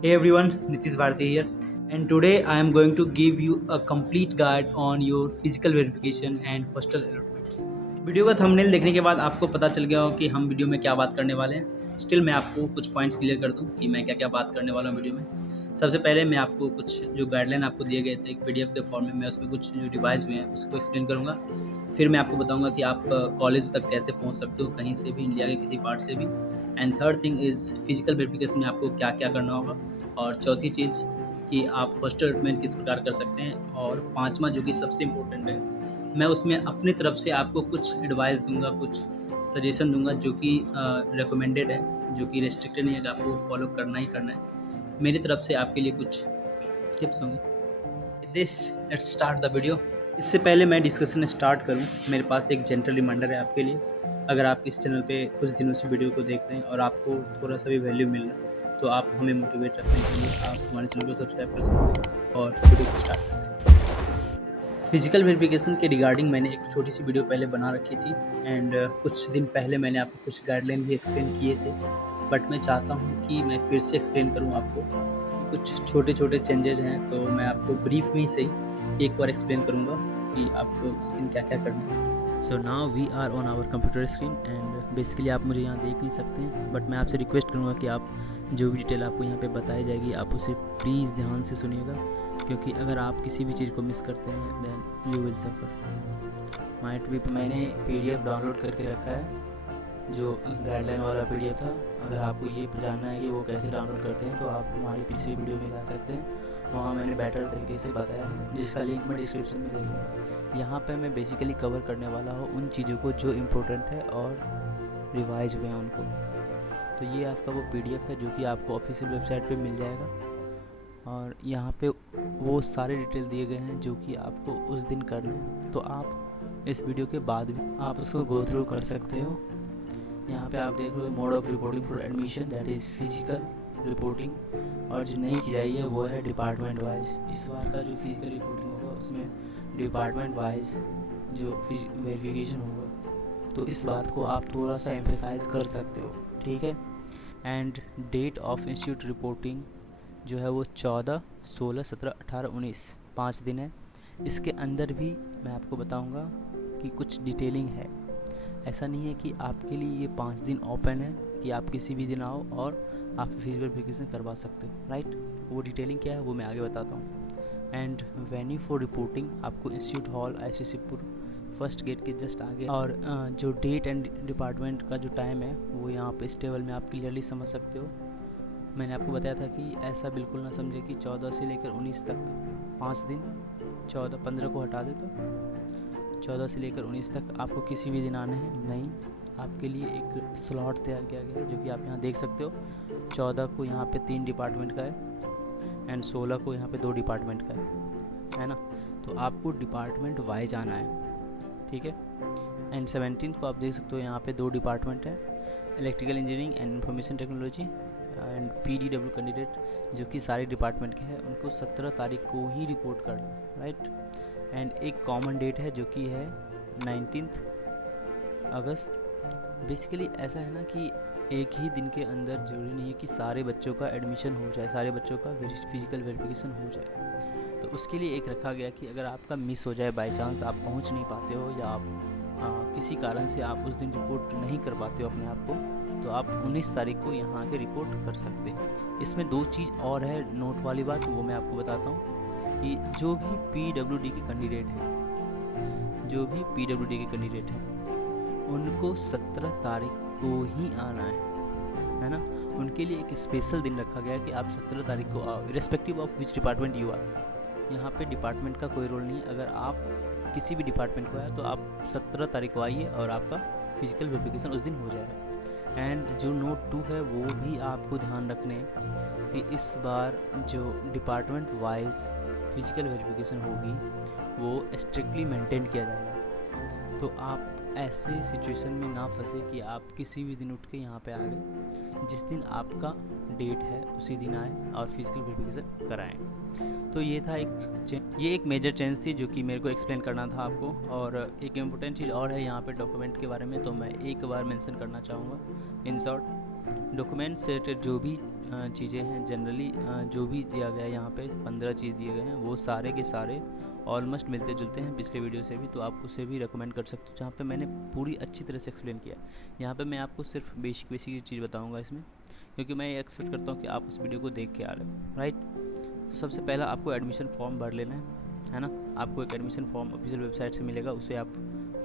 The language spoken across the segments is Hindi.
Hey everyone, Nitish Bharti here, and today I am going to give you a complete guide on your physical verification and hostel allotment. Video का थंबनेल देखने के बाद आपको पता चल गया हो कि हम वीडियो में क्या बात करने वाले हैं। स्टिल मैं आपको कुछ पॉइंट्स क्लियर कर दूं कि मैं क्या क्या बात करने वाला हूं वीडियो में। सबसे पहले मैं आपको कुछ जो गाइडलाइन आपको दिए गए थे एक पीडीएफ के फॉर्म में, मैं उसमें कुछ जो डिवाइस हुए हैं उसको एक्सप्लेन करूंगा। फिर मैं आपको बताऊंगा कि आप कॉलेज तक कैसे पहुंच सकते हो कहीं से भी, इंडिया के किसी पार्ट से भी। And third thing is physical verification में आपको क्या क्या करना होगा। और चौथी चीज़ कि आप हॉस्टल अलॉटमेंट किस प्रकार कर सकते हैं। और पाँचवा जो कि सबसे इम्पोर्टेंट है, मैं उसमें अपनी तरफ से आपको कुछ एडवाइस दूंगा, कुछ सजेशन दूंगा जो कि रिकमेंडेड है, जो कि रेस्ट्रिक्टेड नहीं है कि आपको फॉलो करना ही करना है। मेरी तरफ से आपके लिए कुछ टिप्स होंगे। This let's start the video. इससे पहले मैं डिस्कशन स्टार्ट करूं, मेरे पास एक जेंटल रिमाइंडर है आपके लिए। अगर आप इस चैनल पे कुछ दिनों से वीडियो को देख रहे हैं और आपको थोड़ा सा भी वैल्यू मिल रहा है तो आप हमें मोटिवेट रखने के लिए आप हमारे चैनल को सब्सक्राइब कर सकते हैं और वीडियो को स्टार्ट करते हैं। फिजिकल वेरिफिकेशन के रिगार्डिंग मैंने एक छोटी सी वीडियो पहले बना रखी थी एंड कुछ दिन पहले मैंने आपको कुछ गाइडलाइन भी एक्सप्लेन किए थे, बट मैं चाहता हूँ कि मैं फिर से एक्सप्लेन करूँ आपको। कुछ छोटे छोटे चेंजेज हैं तो मैं आपको ब्रीफ में ही सही एक बार एक्सप्लेन करूँगा कि आपको उस दिन क्या क्या करना है। So now we are on our computer screen and basically आप मुझे यहाँ देख नहीं सकते हैं, बट मैं आपसे रिक्वेस्ट करूँगा कि आप जो भी डिटेल आपको यहाँ पे बताई जाएगी आप उसे प्लीज़ ध्यान से सुनिएगा, क्योंकि अगर आप किसी भी चीज़ को मिस करते हैं then you will suffer. Might भी मैंने पीडीएफ डाउनलोड करके रखा है, जो गाइडलाइन वाला पीडीएफ था। अगर आपको ये जानना है कि वो कैसे डाउनलोड करते हैं तो आप हमारी पिछली वीडियो में जा सकते हैं, वहाँ मैंने बेटर तरीके से बताया है, जिसका लिंक मैं डिस्क्रिप्शन में दे दूँगा। यहाँ पे मैं बेसिकली कवर करने वाला हूँ उन चीज़ों को जो इम्पोर्टेंट है और रिवाइज हुए हैं उनको। तो ये आपका वो पीडीएफ है जो कि आपको ऑफिशियल वेबसाइट पे मिल जाएगा, और यहाँ पे वो सारे डिटेल दिए गए हैं जो कि आपको उस दिन करना है। तो आप इस वीडियो के बाद भी आप उसको गो थ्रू कर सकते हो। यहाँ पे आप देख रहे हो mode of reporting for admission, that is physical reporting, और जो नई चीज़ आई है वो है डिपार्टमेंट वाइज। इस बार का जो फिजिकल रिपोर्टिंग होगा उसमें डिपार्टमेंट वाइज जो वेरिफिकेशन होगा, तो इस बात को आप थोड़ा सा एम्फेसाइज कर सकते हो, ठीक है। And date of institute reporting जो है वो 14, 16, 17, 18, 19 5 दिन है। इसके अंदर भी मैं आपको बताऊंगा कि कुछ डिटेलिंग है। ऐसा नहीं है कि आपके लिए ये 5 दिन ओपन है कि आप किसी भी दिन आओ और आप फिजिकल वेरिफिकेशन करवा सकते हो, राइट। वो डिटेलिंग क्या है वो मैं आगे बताता हूँ। एंड वेन्यू फॉर रिपोर्टिंग आपको इंस्टीट्यूट हॉल ICCपुर फर्स्ट गेट के जस्ट आगे, और जो डेट एंड डिपार्टमेंट का जो टाइम है वो यहाँ पे इस टेबल में आप क्लियरली समझ सकते हो। मैंने आपको बताया था कि ऐसा बिल्कुल ना समझे कि 14 से लेकर 19 तक 5 दिन, 14, 15 को हटा दे तो 14 से लेकर 19 तक आपको किसी भी दिन आना है। नहीं, आपके लिए एक स्लॉट तैयार किया गया है जो कि आप यहाँ देख सकते हो। 14 को यहाँ पे 3 डिपार्टमेंट का है एंड 16 को यहाँ पे 2 डिपार्टमेंट का है ना। तो आपको डिपार्टमेंट वाइज आना है, ठीक है। एंड 17 को आप देख सकते हो यहाँ पे 2 डिपार्टमेंट है, electrical engineering and information technology and PDW candidate जो कि सारे डिपार्टमेंट के हैं, उनको 17 तारीख को ही रिपोर्ट करना, राइट। एंड एक कॉमन डेट है जो कि है 19 अगस्त। बेसिकली ऐसा है ना कि एक ही दिन के अंदर ज़रूरी नहीं है कि सारे बच्चों का एडमिशन हो जाए, सारे बच्चों का फिजिकल वेरिफिकेशन हो जाए। तो उसके लिए एक रखा गया कि अगर आपका मिस हो जाए, बाय चांस आप पहुंच नहीं पाते हो या आप किसी कारण से आप उस दिन रिपोर्ट नहीं कर पाते हो अपने आप को, तो आप 19 तारीख को यहाँ आके रिपोर्ट कर सकते हैं। इसमें 2 चीज़ और है नोट वाली बात, वो मैं आपको बताता हूँ कि जो भी PWD के कैंडिडेट हैं, जो भी PWD के कैंडिडेट हैं उनको 17 तारीख को ही आना है ना। उनके लिए एक स्पेशल दिन रखा गया है कि आप 17 तारीख को आओ, irrespective of which department you are. यहाँ पे डिपार्टमेंट का कोई रोल नहीं है, अगर आप किसी भी डिपार्टमेंट को आए तो आप 17 तारीख को आइए और आपका फिजिकल वेरिफिकेशन उस दिन हो जाएगा। एंड जो नोट 2 है वो भी आपको ध्यान रखने कि इस बार जो डिपार्टमेंट वाइज फिजिकल वेरिफिकेशन होगी वो स्ट्रिक्टली मेंटेन किया जाएगा। तो आप ऐसे सिचुएशन में ना फंसे कि आप किसी भी दिन उठ के यहाँ पे आ गए, जिस दिन आपका डेट है उसी दिन आए और फिजिकल वेरिफिकेशन कराएं। तो ये था ये एक मेजर चेंज थी जो कि मेरे को एक्सप्लेन करना था आपको। और एक इम्पोर्टेंट चीज़ और है यहाँ पे डॉक्यूमेंट के बारे में, तो मैं एक बार मेंशन करना चाहूँगा इन शॉर्ट। डॉक्यूमेंट से रिलेटेड जो भी चीज़ें हैं जनरली जो भी दिया गया है यहाँ पे 15 चीज़ दिए गए हैं वो सारे के सारे ऑलमोस्ट मिलते जुलते हैं पिछले वीडियो से भी, तो आप उसे भी रिकमेंड कर सकते हो जहाँ पे मैंने पूरी अच्छी तरह से एक्सप्लेन किया। यहाँ पे मैं आपको सिर्फ बेसिक चीज़ बताऊँगा इसमें, क्योंकि मैं ये एक्सपेक्ट करता हूँ कि आप उस वीडियो को देख के आ रहे हो, राइट। तो सबसे पहला आपको एडमिशन फॉर्म भर लेना है ना। आपको एक एडमिशन फॉर्म ऑफिशियल वेबसाइट से मिलेगा, उसे आप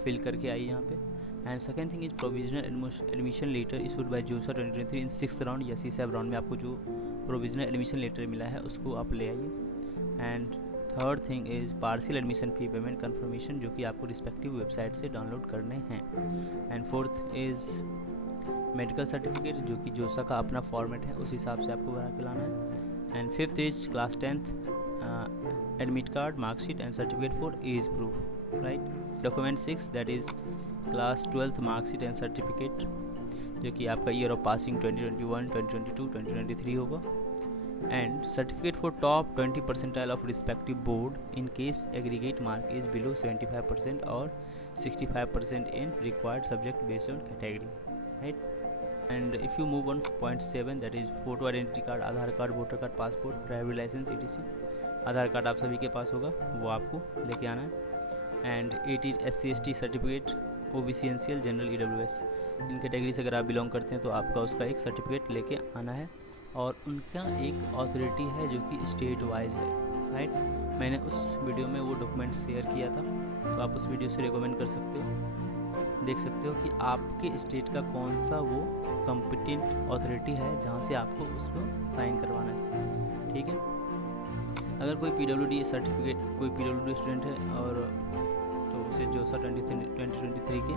फिल करके आइए यहाँ पे। And second thing is provisional admission letter issued by JoSAA 2023 in 6th round या C7 राउंड में आपको जो प्रोविजनल एडमिशन लेटर मिला है उसको आप ले आइए। And third thing is partial admission fee payment confirmation, जो कि आपको रिस्पेक्टिव वेबसाइट से डाउनलोड करने हैं। And fourth is medical certificate, जो कि जोसा का अपना फॉर्मेट है, उस हिसाब से आपको बना के लाना है। And fifth is class 10th admit card, marksheet and certificate for age proof, right. Document 6 that is class 12th marksheet and certificate, जो कि आपका ईयर ऑफ पासिंग 2021, 2022, 2023 होगा। And certificate for top 20 percentile of respective board in case aggregate mark is below 75% और 65% in required subject based on category, right. And if you move on point 7 that is photo identity card, Aadhaar card, voter card, passport, driver licence etc। Aadhaar card आप सभी के पास होगा, वो आपको लेके आना है। And 8 is SC/ST certificate, OBC NCL, general EWS, in category से अगर आप बिलोंग करते हैं तो आपका उसका एक सर्टिफिकेट लेके आना है। और उनका एक अथॉरिटी है जो कि स्टेट वाइज है, राइट। मैंने उस वीडियो में वो डॉक्यूमेंट शेयर किया था, तो आप उस वीडियो से रिकमेंड कर सकते हो, देख सकते हो कि आपके स्टेट का कौन सा वो कॉम्पिटेंट अथॉरिटी है जहाँ से आपको उसको साइन करवाना है, ठीक है। अगर कोई PWD सर्टिफिकेट, कोई PWD स्टूडेंट है और तो उसे जोसा 2023 के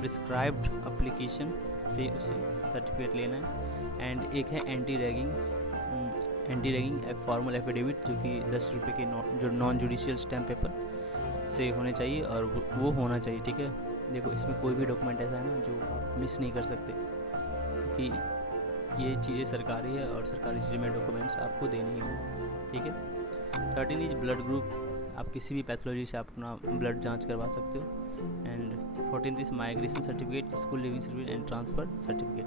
प्रिस्क्राइब्ड एप्लीकेशन पे उसे सर्टिफिकेट लेना है। एंड एक है एंटी रैगिंग फॉर्मल एफिडेविट, जो कि 10 रुपये के जो नॉन जुडिशियल स्टैम्प पेपर से होने चाहिए और वो होना चाहिए, ठीक है। देखो इसमें कोई भी डॉक्यूमेंट ऐसा है ना जो आप मिस नहीं कर सकते, क्योंकि ये चीज़ें सरकारी है और सरकारी चीज़ों में डॉक्यूमेंट्स आपको देने ही होंगे, ठीक है। 13 इज ब्लड ग्रुप, आप किसी भी पैथोलॉजी से आप अपना ब्लड जांच करवा सकते हो। And 14 is migration certificate, school leaving certificate and transfer certificate,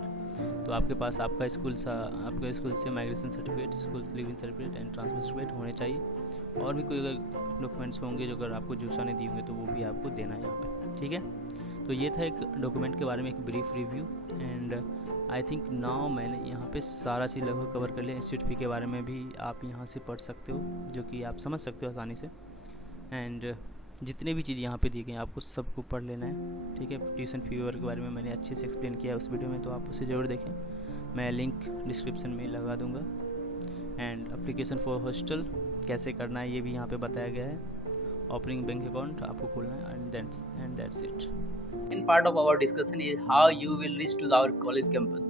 तो आपके पास आपका स्कूल से migration certificate, school leaving certificate and transfer certificate होने चाहिए। और भी कोई अगर डॉक्यूमेंट्स होंगे जो अगर आपको जोसा ने दिए होंगे तो वो भी आपको देना है यहाँ पे, ठीक है। तो ये था एक डॉक्यूमेंट के बारे में एक brief review. And I think now मैंने यहाँ पे सारा चीज़ लगभग कवर कर लिया। इंस्टीट्यूट फ़ी के बारे में भी आप यहाँ से पढ़ सकते हो, जो कि आप समझ सकते हो आसानी से। एंड जितने भी चीज़ यहाँ पे दी गई आपको सबको पढ़ लेना है, ठीक है। ट्यूशन फ़ी के बारे में मैंने अच्छे से एक्सप्लेन किया है उस वीडियो में, तो आप उसे ज़रूर देखें, मैं लिंक डिस्क्रिप्शन में लगा दूँगा। एंड एप्लीकेशन फॉर हॉस्टल कैसे करना है ये भी यहाँ पे बताया गया है। ओपनिंग बैंक अकाउंट आपको खोलना है, and that's it. Second part of our discussion is how you will reach to our college campus.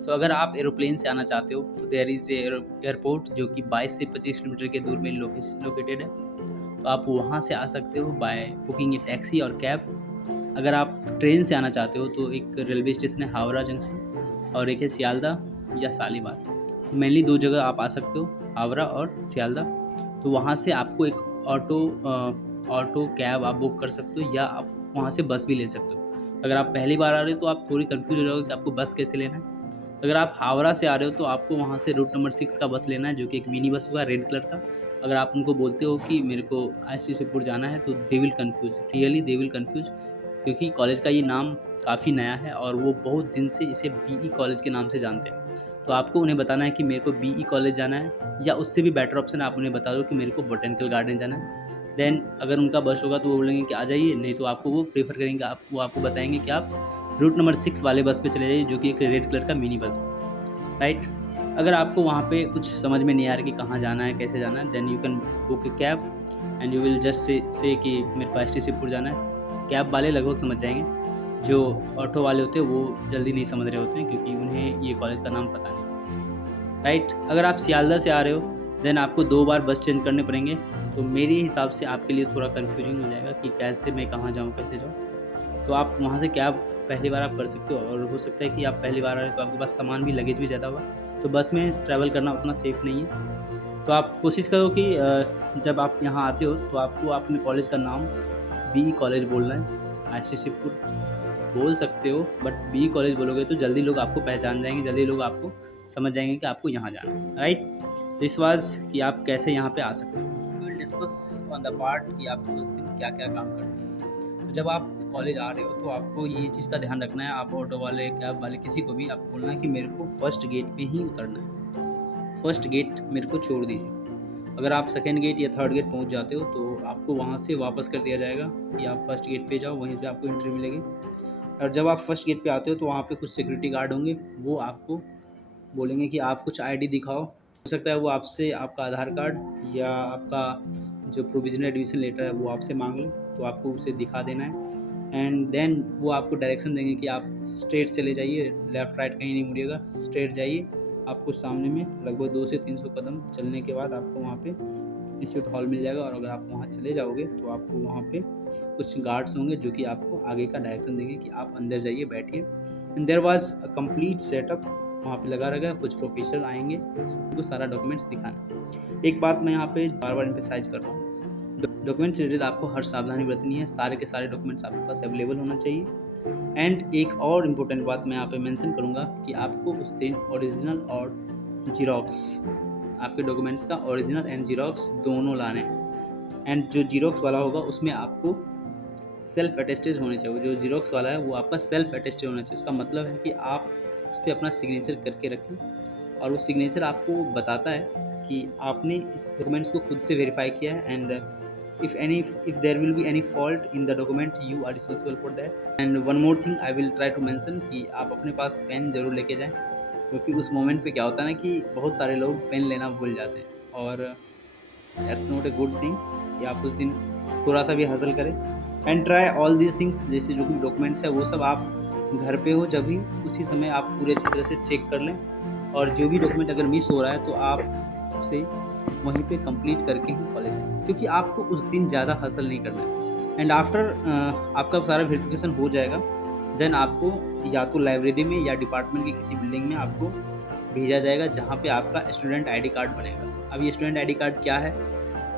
So अगर आप एरोप्लेन से आना चाहते हो तो देयर इज़ एयरपोर्ट जो कि 22 से 25 किलोमीटर के दूर में लोकेटेड है, तो आप वहाँ से आ सकते हो बाय बुकिंग ए टैक्सी और कैब। अगर आप ट्रेन से आना चाहते हो तो एक रेलवे स्टेशन है हावड़ा जंक्शन और एक है सियालदा या शालीमार, तो मेनली 2 जगह आप आ सकते हो, हावड़ा और सियालदा। तो वहाँ से आपको एक ऑटो कैब आप बुक कर सकते हो या आप वहाँ से बस भी ले सकते हो। अगर आप पहली बार आ रहे हो तो आप थोड़ी कंफ्यूज हो जाओगे कि आपको बस कैसे लेना है। अगर आप हावड़ा से आ रहे हो तो आपको वहाँ से रूट नंबर 6 का बस लेना है, जो कि एक मिनी बस होगा रेड कलर का। अगर आप उनको बोलते हो कि मेरे को IST शिवपुर जाना है तो they will confuse, really they will confuse, क्योंकि कॉलेज का ये नाम काफ़ी नया है और वो बहुत दिन से इसे BE कॉलेज के नाम से जानते हैं। तो आपको उन्हें बताना है कि मेरे को BE कॉलेज जाना है, या उससे भी बेटर ऑप्शन आप उन्हें बता दो कि मेरे को बोटेनिकल गार्डन जाना है। देन अगर उनका बस होगा तो वो बोलेंगे कि आ जाइए, नहीं तो आपको वो प्रेफर करेंगे, वो आपको बताएंगे कि आप रूट नंबर 6 वाले बस पे चले जाइए, जो कि एक रेड कलर का मिनी बस है, राइट। अगर आपको वहाँ पे कुछ समझ में नहीं आ रहा कि कहाँ जाना है, कैसे जाना है, then you can book a cab and you will just say कि मेरे को IST शिवपुर जाना है। कैब वाले लगभग समझ जाएंगे, जो ऑटो वाले होते हैं वो जल्दी नहीं समझ रहे होते हैं क्योंकि उन्हें ये कॉलेज का नाम पता नहीं, राइट। अगर आप सियालदा से आ रहे हो देन आपको 2 बार बस चेंज करने पड़ेंगे, तो मेरे हिसाब से आपके लिए थोड़ा कन्फ्यूजिंग हो जाएगा कि कैसे मैं कहाँ जाऊँ, कैसे जाऊँ। तो आप वहाँ से कैब पहली बार आप कर सकते हो, और हो सकता है कि आप पहली बार आ रहे हो तो आपके पास सामान भी, लगेज भी ज़्यादा हुआ, तो बस में ट्रैवल करना उतना सेफ़ नहीं है। तो आप कोशिश करो कि जब आप यहाँ आते हो तो आपको अपने कॉलेज का नाम BE कॉलेज बोलना है। IST शिवपुर बोल सकते हो बट BE कॉलेज बोलोगे तो जल्दी लोग आपको पहचान जाएंगे, जल्दी लोग आपको समझ जाएंगे कि आपको यहाँ जाना है, राइट। तो इस वाज कि आप कैसे यहाँ पे आ सकते हो। We will discuss on the part कि आपको उस दिन क्या क्या काम करना है। तो जब आप कॉलेज आ रहे हो तो आपको ये चीज़ का ध्यान रखना है, आप ऑटो वाले, कैब वाले, किसी को भी आपको बोलना है कि मेरे को फर्स्ट गेट पे ही उतरना है, फर्स्ट गेट मेरे को छोड़ दीजिए। अगर आप सेकेंड गेट या थर्ड गेट पहुंच जाते हो तो आपको वहाँ से वापस कर दिया जाएगा कि आप फर्स्ट गेट पे जाओ, वहीं पे आपको एंट्री मिलेगी। और जब आप फर्स्ट गेट पे आते हो तो वहाँ पे कुछ सिक्योरिटी गार्ड होंगे, वो आपको बोलेंगे कि आप कुछ आईडी दिखाओ। हो सकता है वो आपसे आपका आधार कार्ड या आपका जो प्रोविजनल एडमिशन लेटर है वो आपसे मांग लें, तो आपको उसे दिखा देना है। एंड देन वो आपको डायरेक्शन देंगे कि आप स्ट्रेट चले जाइए, लेफ़्ट राइट कहीं नहीं मुड़िएगा, स्ट्रेट जाइए। आपको सामने में लगभग 200 से 300 कदम चलने के बाद आपको वहाँ पे इंस्टीट्यूट हॉल मिल जाएगा। और अगर आप वहाँ चले जाओगे तो आपको वहाँ पे कुछ गार्ड्स होंगे जो कि आपको आगे का डायरेक्शन देंगे कि आप अंदर जाइए, बैठिए। And there was a complete setup वहाँ पे लगा रहेगा, कुछ प्रोफेसर आएंगे, उनको सारा डॉक्यूमेंट्स दिखाना। एक बात मैं यहाँ पे बार-बार एम्फसाइज कर रहा हूँ, डॉक्यूमेंट्स रिलेटेड आपको हर सावधानी बरतनी है, सारे के सारे डॉक्यूमेंट्स आपके पास अवेलेबल होना चाहिए। एंड एक और इम्पोर्टेंट बात मैं यहाँ पे मेंशन करूँगा कि आपको उस दिन ओरिजिनल और जीरोक्स, आपके डॉक्यूमेंट्स का ओरिजिनल एंड जीरोक्स दोनों लाने हैं। एंड जो जीरोक्स वाला होगा उसमें आपको सेल्फ अटेस्टेड होने चाहिए। जो जीरोक्स वाला है वो आपका सेल्फ अटेस्टेड होना चाहिए। उसका मतलब है कि आप उस पर अपना सिग्नेचर करके रखें, और वो सिग्नेचर आपको बताता है कि आपने इस डॉक्यूमेंट्स को खुद से वेरीफाई किया है। And if there will be any fault in the document, you are responsible for that. And one more thing I will try to mention कि आप अपने पास पेन ज़रूर लेके जाएं, क्योंकि उस मोमेंट पे क्या होता है ना कि बहुत सारे लोग पेन लेना भूल जाते हैं, और that's not a good thing कि आप उस दिन थोड़ा सा भी हासिल करें। And try all these things, जैसे जो भी डॉक्यूमेंट्स है वो सब आप घर पे हो जब भी उसी समय आप पूरे अच्छी तरह से चेक कर लें, और जो भी डॉक्यूमेंट अगर मिस हो रहा है तो आप उसे वहीं पे कंप्लीट करके ही कॉलेज आए, क्योंकि आपको उस दिन ज़्यादा हासिल नहीं करना है। एंड आफ्टर आपका सारा वेरिफिकेशन हो जाएगा, देन आपको या तो लाइब्रेरी में या डिपार्टमेंट की किसी बिल्डिंग में आपको भेजा जाएगा, जहाँ पे आपका स्टूडेंट आईडी कार्ड बनेगा। अब ये स्टूडेंट आईडी कार्ड क्या है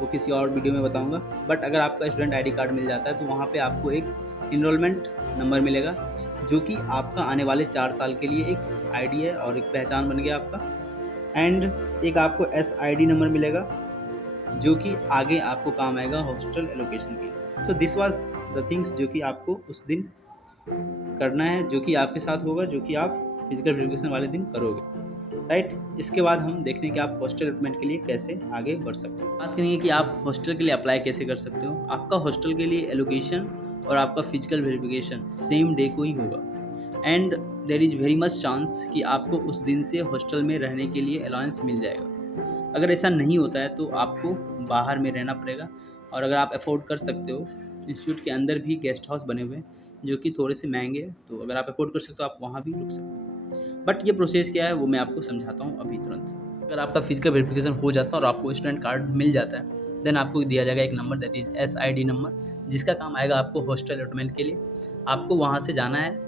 वो किसी और वीडियो में बताऊंगा, बट अगर आपका स्टूडेंट आईडी कार्ड मिल जाता है तो वहाँ पे आपको एक इनरोलमेंट नंबर मिलेगा, जो कि आपका आने वाले 4 साल के लिए एक आईडी है और एक पहचान बन गया आपका। एंड एक आपको SID नंबर मिलेगा, जो कि आगे आपको काम आएगा हॉस्टल एलोकेशन के लिए। So this was the things जो कि आपको उस दिन करना है, जो कि आपके साथ होगा, जो कि आप फिजिकल वेरिफिकेशन वाले दिन करोगे, राइट। इसके बाद हम देखते हैं कि आप हॉस्टल अलॉटमेंट के लिए कैसे आगे बढ़ सकते हो। बात करेंगे कि आप हॉस्टल के लिए अप्लाई कैसे कर सकते हो। आपका हॉस्टल के लिए एलोकेशन और आपका फिजिकल वेरिफिकेशन सेम डे को ही होगा, and there is very much chance कि आपको उस दिन से हॉस्टल में रहने के लिए अलाउंस मिल जाएगा। अगर ऐसा नहीं होता है तो आपको बाहर में रहना पड़ेगा, और अगर आप अफोर्ड कर सकते हो, इंस्टीट्यूट के अंदर भी गेस्ट हाउस बने हुए हैं जो कि थोड़े से महंगे हैं, तो अगर आप अफोर्ड कर सकते हो आप वहाँ भी रुक सकते हो। बट ये प्रोसेस क्या है वो मैं आपको समझाता हूँ अभी तुरंत। अगर आपका फिजिकल वेरिफिकेशन हो जाता है और आपको स्टूडेंट कार्ड मिल जाता है, देन आपको दिया जाएगा एक number, that is SID number, जिसका काम आएगा आपको हॉस्टल अलॉटमेंट के लिए। आपको वहाँ से जाना है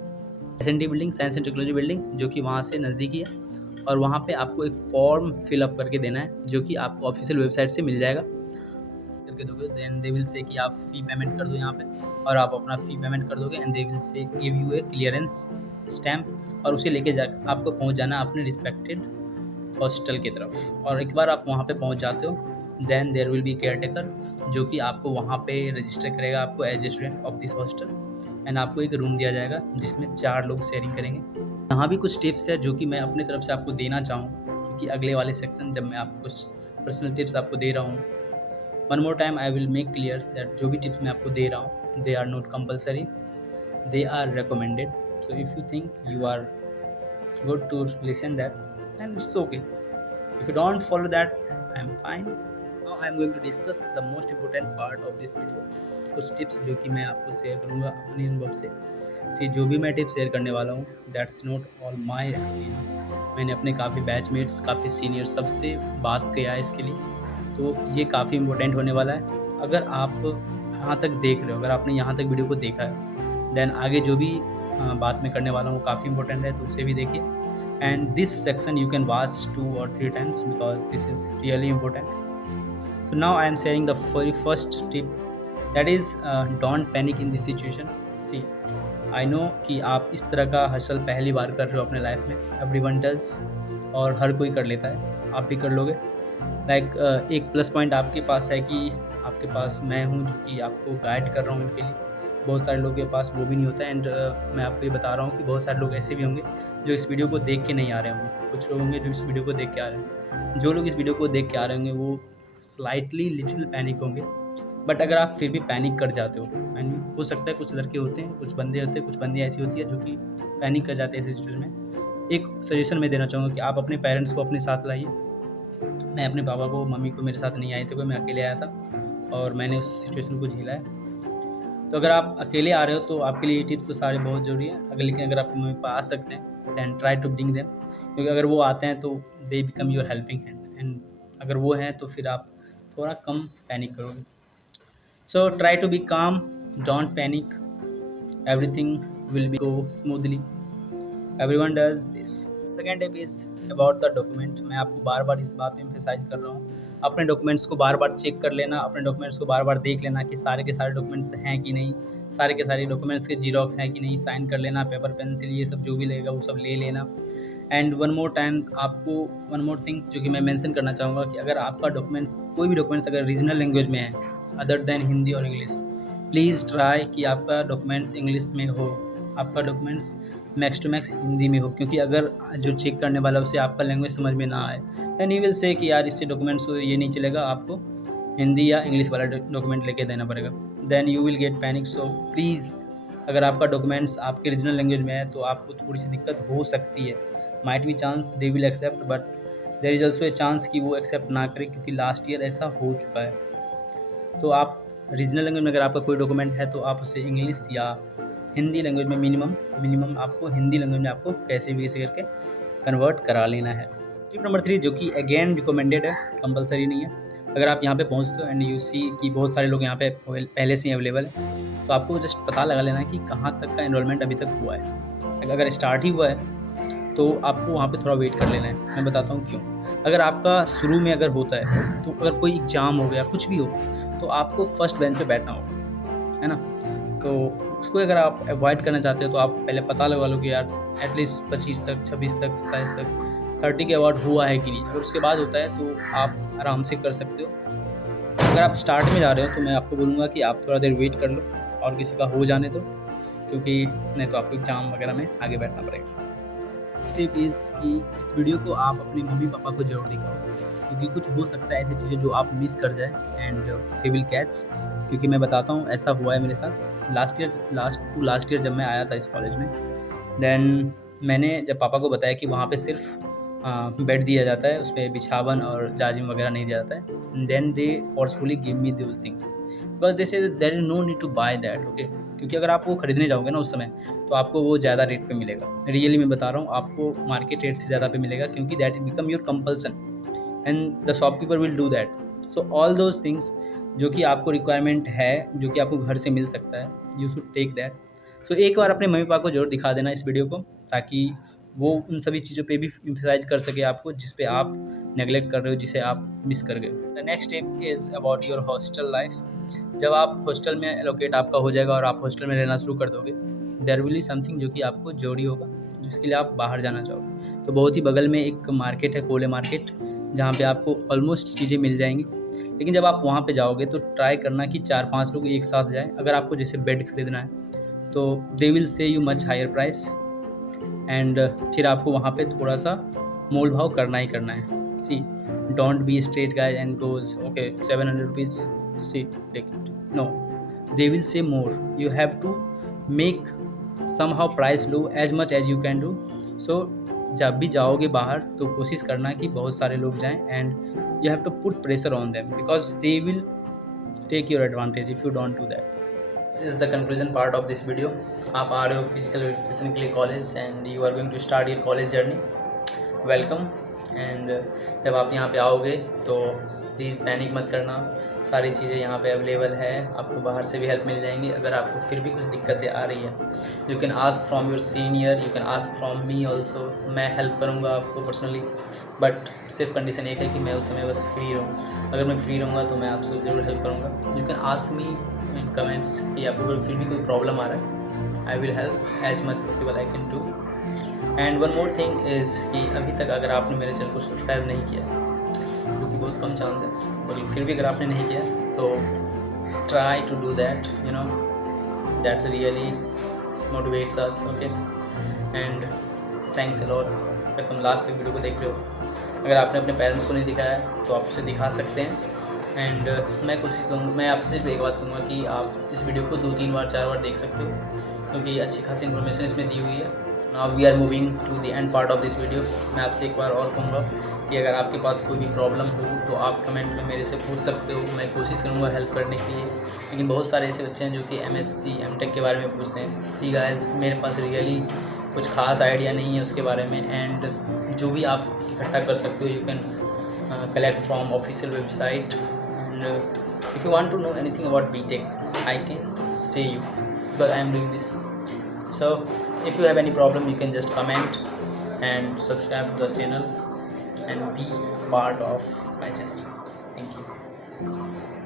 SNT building, science and technology building, जो कि वहाँ से नज़दीकी है, और वहाँ पे आपको एक फॉर्म फिलअप करके देना है, जो कि आपको ऑफिशियल वेबसाइट से मिल जाएगा। करके दोगे देन दे विल से कि आप फ़ी पेमेंट कर दो यहाँ पे, और आप अपना फ़ी पेमेंट कर दोगे, एंड दे विल से give U A clearance stamp, और उसे लेके जा आपको पहुँच जाना अपने रिस्पेक्टेड हॉस्टल की तरफ। और एक बार आप वहाँ पे पहुँच जाते हो, then there will be caretaker, जो कि आपको वहाँ पे रजिस्टर करेगा आपको as a student of this hostel, and आपको एक रूम दिया जाएगा जिसमें 4 लोग शेयरिंग करेंगे। यहाँ भी कुछ टिप्स है जो कि मैं अपने तरफ से आपको देना चाहूँगा, क्योंकि अगले वाले सेक्शन जब मैं आपको कुछ पर्सनल टिप्स आपको दे रहा हूँ, one more time I will make clear that जो भी टिप्स मैं आपको दे रहा हूँ, they are not compulsory, they are recommended. So if you think you are good to listen that, then it's okay. If you don't follow that, I am fine. Now I am going to discuss the most important part of this video. कुछ टिप्स जो कि मैं आपको शेयर करूँगा अपने अनुभव से जो भी मैं टिप्स शेयर करने वाला हूँ, that's not all my experience. मैंने अपने काफ़ी बैचमेट्स, काफ़ी सीनियर सबसे बात किया है इसके लिए, तो ये काफ़ी इंपॉर्टेंट होने वाला है। अगर आप यहाँ तक देख रहे हो, अगर आपने यहाँ तक वीडियो को देखा है, देन आगे जो भी बात मैं करने वाला हूँ काफ़ी इंपॉर्टेंट है, तो उसे भी देखिए। And this section you can watch 2 or 3 times because this is really important. So now I am sharing the very first tip, that is don't panic in this situation. See, I know कि आप इस तरह का हसल पहली बार कर रहे हो अपने लाइफ में, everyone does, और हर कोई कर लेता है, आप भी कर लोगे। लाइक एक प्लस पॉइंट आपके पास है कि आपके पास मैं हूँ जो कि आपको गाइड कर रहा हूँ इनके लिए। बहुत सारे लोगों के पास वो भी नहीं होता है। एंड मैं आपको ये बता रहा हूँ कि बहुत सारे लोग ऐसे भी होंगे जो इस वीडियो को देख के नहीं आ रहे होंगे, कुछ लोग होंगे जो इस वीडियो को देख के आ रहे हैं। जो लोग इस वीडियो को देख के आ रहे होंगे वो स्लाइटली लिटिल पैनिक होंगे, बट अगर आप फिर भी पैनिक कर जाते हो, एंड हो सकता है कुछ लड़के होते हैं, कुछ बंदे होते हैं, कुछ बंदी ऐसी होती है जो कि पैनिक कर जाते हैं ऐसी सिचुएशन में। एक सजेशन मैं देना चाहूँगा कि आप अपने पेरेंट्स को अपने साथ लाइए। मैं अपने पापा को, मम्मी को मेरे साथ नहीं आए थे, कोई मैं अकेले आया था और मैंने उस सिचुएशन को झेला है। तो अगर आप अकेले आ रहे हो तो आपके लिए ये टिप तो सारे बहुत ज़रूरी है। अगर लेकिन अगर आपके मम्मी पापा आ सकते हैं then try to bring them, क्योंकि अगर वो आते हैं तो they become your helping hand, and अगर वो हैं तो फिर आप थोड़ा कम पैनिक करोगे। सो ट्राई टू बी काम, don't panic, everything will be go smoothly, everyone does this. Second tip is about the document. मैं आपको बार बार इस बात पे एम्फेसाइज कर रहा हूँ, अपने डॉक्यूमेंट्स को बार बार चेक कर लेना, अपने डॉक्यूमेंट्स को बार बार देख लेना कि सारे के सारे डॉक्यूमेंट्स हैं कि नहीं, सारे के सारे डॉक्यूमेंट्स के जीरोक्स हैं कि नहीं, साइन कर लेना, पेपर पेंसिल ये सब जो भी लगेगा वो सब ले लेना। एंड वन मोर टाइम आपको वन मोर थिंग जो कि मैं मेंशन करना चाहूँगा कि अगर आपका डॉक्यूमेंट्स, कोई भी डॉक्यूमेंट्स अगर रीजनल लैंग्वेज में है अदर देन हिंदी और इंग्लिश, प्लीज़ ट्राई कि आपका डॉक्यूमेंट्स इंग्लिश में हो, आपका documents max to max Hindi में हो, क्योंकि अगर जो चेक करने वाला उसे आपका लैंग्वेज समझ में ना आए दैन ही विल से कि यार इससे डॉक्यूमेंट्स ये नहीं चलेगा, आपको हिंदी या इंग्लिश वाला डॉक्यूमेंट लेके देना पड़ेगा, then you will get panic. So please अगर आपका डॉक्यूमेंट्स आपके रीजनल लैंग्वेज में है तो आपको थोड़ी सी दिक्कत हो सकती है, might be chance they will accept, but there is also a chance कि वो एक्सेप्ट ना करें, क्योंकि लास्ट ईयर ऐसा हो चुका है। तो आप रीजनल लैंग्वेज में अगर आपका कोई डॉक्यूमेंट है तो आप उसे इंग्लिश या हिंदी लैंग्वेज में मिनिमम आपको हिंदी लैंग्वेज में आपको कैसे भी कैसे करके कन्वर्ट करा लेना है। टिप नंबर 3 जो कि अगेन रिकमेंडेड है, कंपलसरी नहीं है। अगर आप यहाँ पे पहुँचते हो एंड यू सी कि बहुत सारे लोग यहाँ पे पहले से ही अवेलेबल है, तो आपको जस्ट पता लगा लेना है कि कहाँ तक का एनरोलमेंट अभी तक हुआ है। अगर स्टार्ट ही हुआ है तो आपको वहाँ पे थोड़ा वेट कर लेना है। मैं बताता हूँ क्यों। अगर आपका शुरू में अगर होता है तो अगर कोई एग्ज़ाम हो गया, कुछ भी हो, तो आपको फर्स्ट बेंच पे बैठना होगा, है ना। तो उसको अगर आप अवॉइड करना चाहते हो तो आप पहले पता लगा लो कि यार एटलीस्ट 25 तक, 26 तक, 27 तक, 30 के अवार्ड हुआ है कि नहीं। अगर उसके बाद होता है तो आप आराम से कर सकते हो। अगर आप स्टार्ट में जा रहे हो तो मैं आपको बोलूँगा कि आप थोड़ा देर वेट कर लो और किसी का हो जाने दो, क्योंकि नहीं तो आपको एग्ज़ाम वगैरह में आगे बैठना पड़ेगा। स्टेप इज़ कि इस वीडियो को आप अपने मम्मी पापा को ज़रूर दिखाओ, क्योंकि कुछ हो सकता है ऐसी चीज़ें जो आप मिस कर जाए एंड दे विल कैच। क्योंकि मैं बताता हूँ ऐसा हुआ है मेरे साथ लास्ट ईयर जब मैं आया था इस कॉलेज में। देन मैंने जब पापा को बताया कि वहाँ पे सिर्फ बेड दिया जाता है, उस पर बिछावन और जाजिम वगैरह नहीं दिया जाता है, then they forcefully give me those things because they say there is no need to buy that, okay. क्योंकि अगर आप वो खरीदने जाओगे ना उस समय तो आपको वो ज़्यादा रेट पे मिलेगा। रियली मैं बता रहा हूँ, आपको मार्केट रेट से ज़्यादा पे मिलेगा, क्योंकि that become your compulsion and the shopkeeper will do that. So all those things जो कि आपको रिक्वायरमेंट है, जो कि आपको घर से मिल सकता है, यू शुड टेक दैट। सो एक बार अपने मम्मी पापा को जरूर दिखा देना इस वीडियो को, ताकि वो उन सभी चीज़ों पे भी एम्फसाइज कर सके आपको जिस पे आप नेगलेक्ट कर रहे हो, जिसे आप मिस कर गए। The next step is about your hostel life. जब आप हॉस्टल में एलोकेट आपका हो जाएगा और आप हॉस्टल में रहना शुरू कर दोगे, देयर विल बी समथिंग जो कि आपको जरूरी होगा, जिसके लिए आप बाहर जाना चाहोगे। तो बहुत ही बगल में एक मार्केट है, कोले मार्केट, जहाँ पे आपको ऑलमोस्ट चीज़ें मिल जाएंगी। लेकिन जब आप वहाँ पे जाओगे तो ट्राई करना कि 4-5 लोग एक साथ जाएं। अगर आपको जैसे बेड खरीदना है तो they will say you much higher price, and फिर आपको वहाँ पे थोड़ा सा मोल भाव करना ही करना है। See don't be straight guys and goes okay 700 rupees, see take it, no, they will say more, you have to make somehow price low as much as you can do. So जब भी जाओगे बाहर तो कोशिश करना कि बहुत सारे लोग जाएं and you have to put pressure on them because they will take your advantage if you don't do that. This is the conclusion part of this video. आप आ रहे हो फिजिकल एजुकेशन के लिए college and you are going to start your college journey, welcome. And जब आप यहाँ पे आओगे तो प्लीज़ पैनिक मत करना, सारी चीज़ें यहाँ पे अवेलेबल है, आपको बाहर से भी हेल्प मिल जाएंगी। अगर आपको फिर भी कुछ दिक्कतें आ रही हैं, you can ask from your senior, you can ask from me also. मैं हेल्प करूँगा आपको पर्सनली, बट सिर्फ कंडीशन एक है कि मैं उस समय बस फ्री रहूँ। अगर मैं फ्री रहूँगा तो मैं आपसे ज़रूर हेल्प करूँगा। You can ask me in comments कि आपको फिर भी कोई प्रॉब्लम आ रहा है, I will help as much possible I can do. And one more thing is कि अभी तक अगर आपने मेरे चैनल को सब्सक्राइब नहीं किया, क्योंकि बहुत कम चांस है, बल्कि फिर भी अगर आपने नहीं किया तो try to do that, you know, that really motivates us, okay. And thanks a lot अगर तुम लास्ट तक वीडियो को देख रहे हो। अगर आपने अपने पेरेंट्स को नहीं दिखाया तो आप उसे दिखा सकते हैं। एंड मैं कोशिश करूँगा, मैं आपसे सिर्फ एक बात कहूँगा कि आप इस वीडियो को 2-3 बार 4 बार देख सकते हो, क्योंकि अच्छी खासी इन्फॉर्मेशन इसमें दी हुई है। Now we are moving to the end part of this video. मैं आपसे एक बार और कहूँगा कि अगर आपके पास कोई भी प्रॉब्लम हो तो आप कमेंट में मेरे से पूछ सकते हो, मैं कोशिश करूँगा हेल्प करने के लिए। लेकिन बहुत सारे ऐसे बच्चे हैं जो कि MSc M.Tech के बारे में पूछते हैं। सी गाइस, मेरे पास रियली कुछ खास आइडिया नहीं है उसके बारे में। एंड जो भी आप इकट्ठा कर सकते हो, you can collect from official website. And if you want to know anything about B.Tech, I can say you, because I am doing this. So if you have any problem, you can just comment and subscribe to the channel and be part of my channel. Thank you.